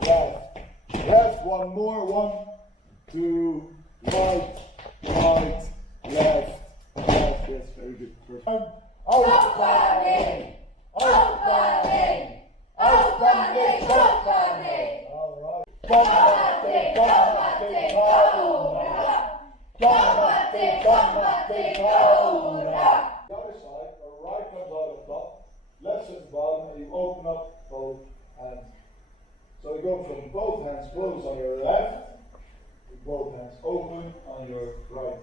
left, left, one more, 1, 2, right, right, left, left, yes, very good, perfect. Opening, opening, opening, opening. Alright. Combate, combate, ora. Combate, combate, ora. The other side, the right hand side on top, left hand bottom, and you open up both hands. So you go from both hands closed on your left, to both hands open on your right.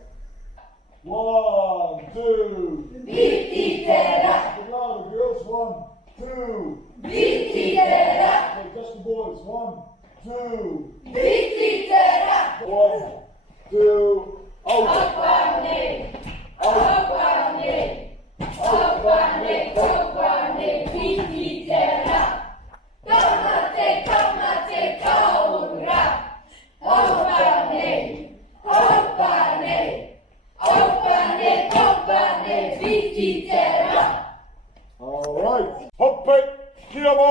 1, 2. Vititera. Get louder, girls. 1, 2. Vititera. Okay, just the boys. 1, 2. Vititera. 1, 2. Opening, opening, opening, opening. Vititera. Combate, combate, ora. Opening, opening, opening, opening. Vititera. Alright. Hoppe, Kamo.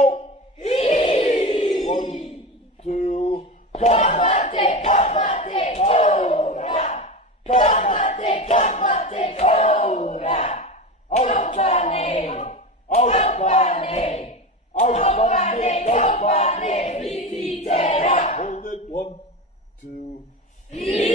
1, 2. Combate, combate, ora. Combate, combate, ora. Opening, opening, opening, opening. Vititera. Hold it. 1, 2. Vititera.